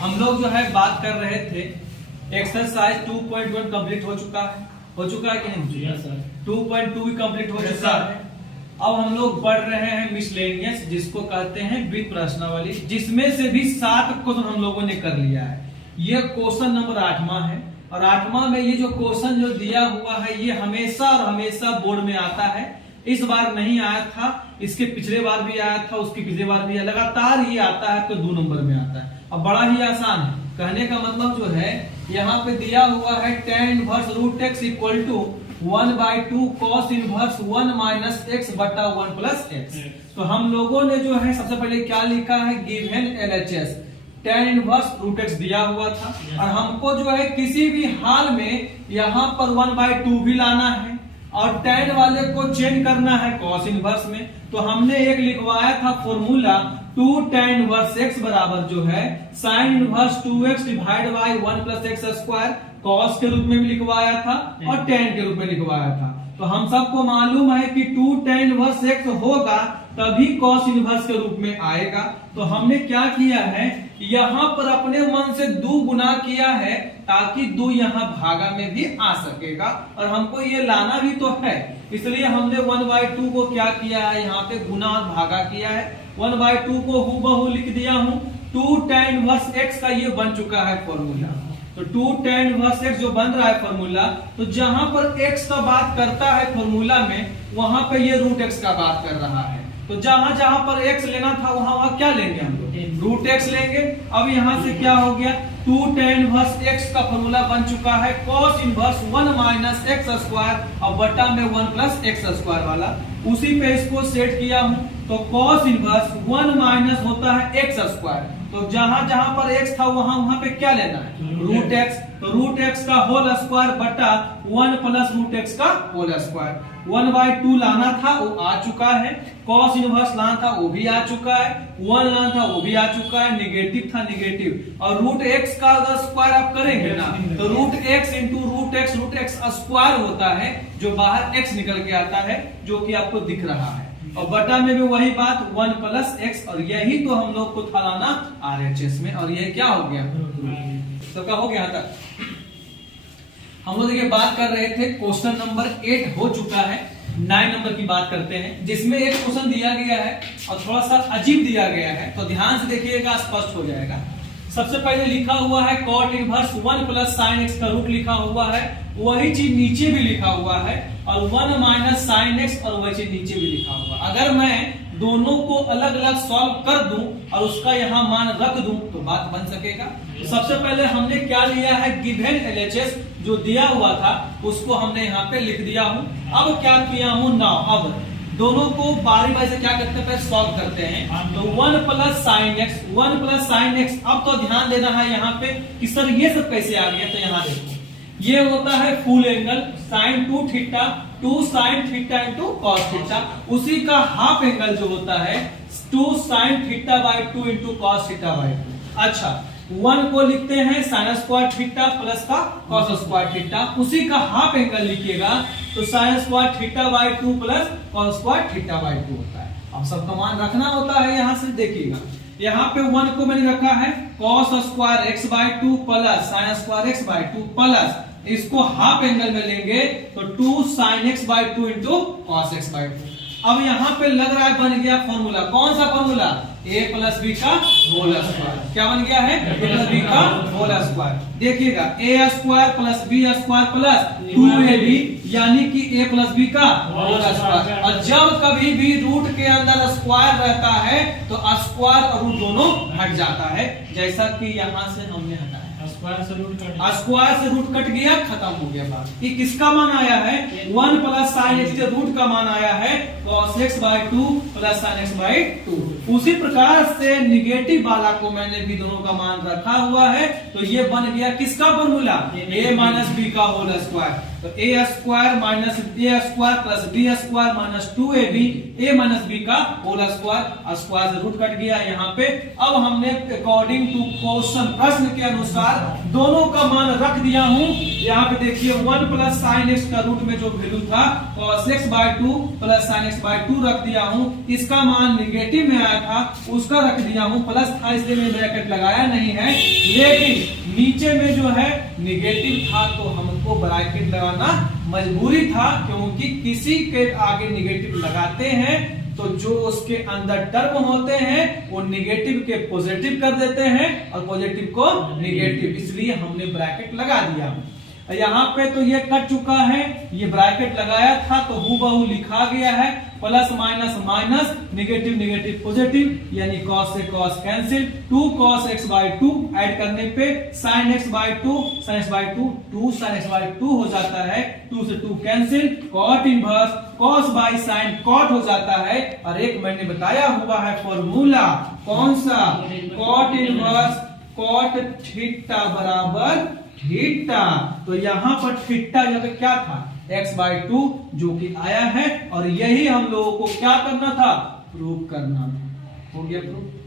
हम लोग जो है बात कर रहे थे एक्सरसाइज 2.1 कंप्लीट हो चुका है कि नहीं? 2.2 भी कंप्लीट हो चुका है। अब हम लोग बढ़ रहे हैं मिसलेनियस, जिसको कहते हैं विद प्रश्नावली, जिसमें से भी 7 क्वेश्चन हम लोगों ने कर लिया है। ये क्वेश्चन नंबर 8वां है और 8वां में ये जो क्वेश्चन जो दिया हुआ है ये हमेशा और हमेशा बोर्ड में आता है। इस बार नहीं आया था, इसके पिछले बार भी आया था, उसके पिछले बार भी लगातार ये आता है, तो 2 नंबर में आता है। अब बड़ा ही आसान है, कहने का मतलब जो है यहाँ पे दिया हुआ है tan inverse root x equal to 1/2 cos inverse 1 minus x बटा 1 प्लस x। तो हम लोगों ने जो है सबसे पहले क्या लिखा है, given LHS tan inverse root x दिया हुआ था और हमको जो है किसी भी हाल में यहाँ पर 1/2 भी लाना है और tan वाले को चेंज करना है cos इनवर्स में। तो हमने एक लिखवाया था फॉर्मूला 2 tan इनवर्स x बराबर जो है sin inverse 2x divide by 1 plus x square, cos के रूप में भी लिखवाया था और tan के रूप में लिखवाया था। तो हम सबको मालूम है कि 2 tan इनवर्स x होगा तभी cos इनवर्स के रूप में आएगा। तो हमने क्या किया है, यहाँ पर अपने मन से 2 गुना किया है ताकि 2 यहाँ भागा में भी आ सकेगा और हमको ये लाना भी तो है, इसलिए हमने 1/2 को क्या किया है, यहाँ पे गुना और भागा किया है। 1/2 को हूबहू लिख दिया हूँ। 2 tan इनवर्स x का ये बन चुका है फॉर्मूला। तो 2 tan इनवर्स x जो बन रहा है फॉर्मूला, तो जहां पर x का बात करता है फॉर्मूला में वहां पे ये रूट x का बात कर रहा है। तो जहां जहां पर x लेना था वहां क्या लेंगे हम लोग, रूट x लेंगे। अब यहां से क्या हो गया, 2 tan इनवर्स x का फॉर्मूला बन चुका है cos inverse 1 minus x square और बटा में 1 प्लस x स्क्वायर वाला, उसी पे इसको सेट किया हूं। तो cos इनवर्स 1 माइनस होता है x स्क्वायर, तो जहां जहां पर x था वहां पे क्या लेना है, रूट x। तो रूट x का होल स्क्वायर बटा 1 प्लस रूट x का होल स्क्वायर। 1/2 लाना था वो आ चुका है, cos इनवर्स लाना था वो भी आ चुका है, 1 लाना था वो भी आ चुका है, नेगेटिव था नेगेटिव, और रूट x का अगर स्क्वायर आप करेंगे ना तो root x into root x square होता है, जो बाहर x निकल के आता है, जो कि आपको दिख रहा है। और बटा में भी वही बात 1 प्लस x, और यही तो हम लोग को था लाना RHS में, और ये क्या हो गया, सबका हो गया। तक हम लोग देखिए बात कर रहे थे क्वेश्चन नंबर 8 हो चुका है। 9 नंबर की बात करते हैं, जिसमें एक क्वेश्चन दिया गया है और थोड़ा सा अजीब दिया गया है, तो ध्यान से देखिएगा, स्पष्ट हो जाएगा। सबसे पहले लिखा हुआ है cot inverse 1 plus sin x का रूट लिखा हुआ है, वही चीज नीचे भी लिखा हुआ है, और 1 माइनस sin x और वही चीज नीचे भी लिखा हुआ। अगर मैं दोनों को अलग अलग सॉल्व कर दूं और उसका यहाँ मान रख दूं तो बात बन सकेगा। तो सबसे पहले हमने क्या लिया है, गिवन LHS जो दिया हुआ था उसको हमने यहाँ पे लिख दिया हूं। अब क्या किया हूं ना, अब दोनों को बारी बारी से क्या करते हैं, सॉल्व करते हैं। तो 1 प्लस sin x। अब तो ध्यान देना है यहाँ पे कि सर ये सब कैसे आ गया, तो यहाँ देखो ये होता है full angle sin 2 theta 2 sin theta into cos theta, उसी का हाफ एंगल जो होता है 2 sin theta by 2 into cos theta by 2। अच्छा, 1 को लिखते हैं sin स्क्वायर थीटा प्लस का cos स्क्वायर थीटा, उसी का हाफ एंगल लिखिएगा तो sin square theta by 2 plus cos square theta by 2 होता है। अब सबका मान रखना होता है, यहाँ से देखिएगा, यहाँ पे 1 को मैंने रखा है cos square x by 2 plus sin square x by 2 plus, इसको हाफ एंगल में लेंगे तो 2 sin x by 2 into cos x by 2। अब यहाँ पे लग रहा है बन गया फॉर्मूला, कौन सा फॉर्मूला, a प्लस बी का होल स्क्वायर। क्या बन गया है, a प्लस बी का होल स्क्वायर। देखिएगा a square plus b square plus 2ab, यानी कि a प्लस b का होल स्क्वायर। और जब कभी भी रूट के अंदर स्क्वायर रहता है तो स्क्वायर और रूट दोनों हट जाता है, जैसा कि यहाँ से हमने हटाया, स्क्वायर से रूट कट गया, खत्म हो गया बात। ये किसका मान आया है, 1 प्लस sin x के रूट का मान आया है cos x by 2 plus sin x by 2। उसी प्रकार से निगेटिव वाला को मैंने भी दोनों का मान रखा हुआ है, तो ये बन गया किसका फॉर्मूला, a माइनस बी का होल स्क्वायर। तो a square minus a square plus b square minus 2ab a minus b का होल स्क्वायर, स्क्वायर से रूट कट गया यहाँ पे। अब हमने अकॉर्डिंग टू क्वेश्चन प्रश्न के अनुसार दोनों का मान रख दिया हूं। यहाँ पे देखिए 1 प्लस साइन एक्स का रूट में जो वैल्यू था cos x by 2 plus sine x by 2 रख दिया हूं। इसका मान निगेटिव में आया था उसका रख दिया हूं, प्लस था इसलिए मैंने ब्रैकेट लगाया नहीं है, लेकिन नीचे में जो है निगेटिव था तो हमको ब्रैकेट लगाना मजबूरी था, क्योंकि किसी के आगे निगेटिव लगाते हैं तो जो उसके अंदर टर्म होते हैं वो निगेटिव के पॉजिटिव कर देते हैं और पॉजिटिव को निगेटिव, इसलिए हमने ब्रैकेट लगा दिया। यहाँ पे तो ये कट चुका है, ये ब्रैकेट लगाया था तो हूबहू लिखा गया है, plus minus minus negative negative positive, यानी cos से cos cancel, 2 cos x by 2 add करने पे sin x by 2 sin x by 2 sin x by 2 हो जाता है, 2 से 2 cancel, cot inverse cos by sin cot हो जाता है। और एक मैंने बताया हुआ है फॉर्मूला, कौन सा, cot इनवर्स cot थीटा बराबर थीटा। तो यहाँ पर थीटा यहाँ पे क्या था, x बाय 2 जो कि आया है, और यही हम लोगों को क्या करना था, प्रूव करना था। हो गया प्रूव।